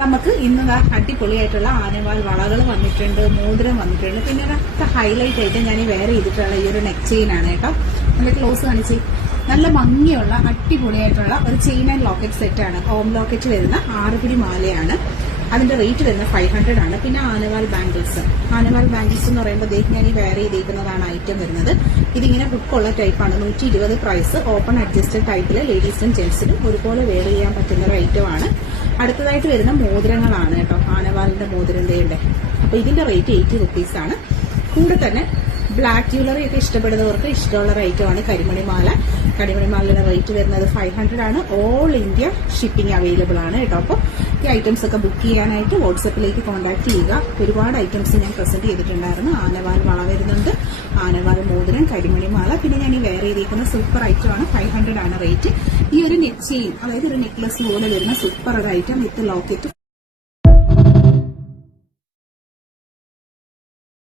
നമുക്ക് ഇന്ന് അടിപൊളിയായിട്ടുള്ള ആനവാൽ വളകൾ വന്നിട്ടുണ്ട്, മോതിരം വന്നിട്ടുണ്ട്. പിന്നെ ഹൈലൈറ്റ് ആയിട്ട് ഞാൻ വേറെ ചെയ്തിട്ടുള്ള ഈ ഒരു നെക്ക് ചെയിൻ ആണ് കേട്ടോ. നല്ല ക്ലോസ് കാണിച്ച് നല്ല ഭംഗിയുള്ള അടിപൊളിയായിട്ടുള്ള ഒരു ചെയിൻ ആൻഡ് ലോക്കറ്റ് സെറ്റ് ആണ്. ഹോം ലോക്കറ്റ് വരുന്ന 6 പിടി മാലയാണ്. അതിന്റെ റേറ്റ് വരുന്നത് 500 ആണ്. പിന്നെ ആനവാൽ ബാംഗിൾസ് എന്ന് പറയുമ്പോൾ ഞാൻ ഈ വേറെ ചെയ്തേക്കുന്നതാണ് ഐറ്റം വരുന്നത്. ഇതിങ്ങനെ ഹുക്കുള്ള ടൈപ്പാണ്. 120 പ്രൈസ്. ഓപ്പൺ അഡ്ജസ്റ്റഡ് ടൈപ്പില് ലേഡീസിനും ജെന്റ്സിനും ഒരുപോലെ വെയർ ചെയ്യാൻ പറ്റുന്ന ഒരു ഐറ്റം ആണ്. അടുത്തതായിട്ട് വരുന്ന മോതിരങ്ങളാണ് കേട്ടോ. ആനവാലിന്റെ മോതിരന്റെ അപ്പൊ ഇതിന്റെ റേറ്റ് 80 റുപ്പീസ് ആണ്. കൂടെ തന്നെ ബ്ലാക്ക് ജ്വല്ലറി ഒക്കെ ഇഷ്ടപ്പെടുന്നവർക്ക് ഇഷ്ടമുള്ള ഐറ്റമാണ് കരിമണിമാലയുടെ റേറ്റ് വരുന്നത് 500 ആണ്. ഓൾ ഇന്ത്യ ഷിപ്പിംഗ് അവൈലബിൾ ആണ് കേട്ടോ. അപ്പോൾ ഈ ഐറ്റംസ് ഒക്കെ ബുക്ക് ചെയ്യാനായിട്ട് വാട്സപ്പിലേക്ക് കോൺടാക്ട് ചെയ്യുക. ഒരുപാട് ഐറ്റംസ് ഞാൻ പ്രസന്റ് ചെയ്തിട്ടുണ്ടായിരുന്നു. ആനവാൽ വള വരുന്നുണ്ട്, ആനവാൽ മോതിരം, കരിമണിമാല. പിന്നെ ഞാൻ ഈ വേറെ ചെയ്തിരിക്കുന്ന സൂപ്പർ ഐറ്റം ആണ്. 500 ആണ് റേറ്റ്. ഈ ഒരു നെക്ക് ചെയിൻ, അതായത് ഒരു നെക്ലസ് പോലെ വരുന്ന സൂപ്പർ ഒരു ഐറ്റം വിത്ത് ലോക്കറ്റ്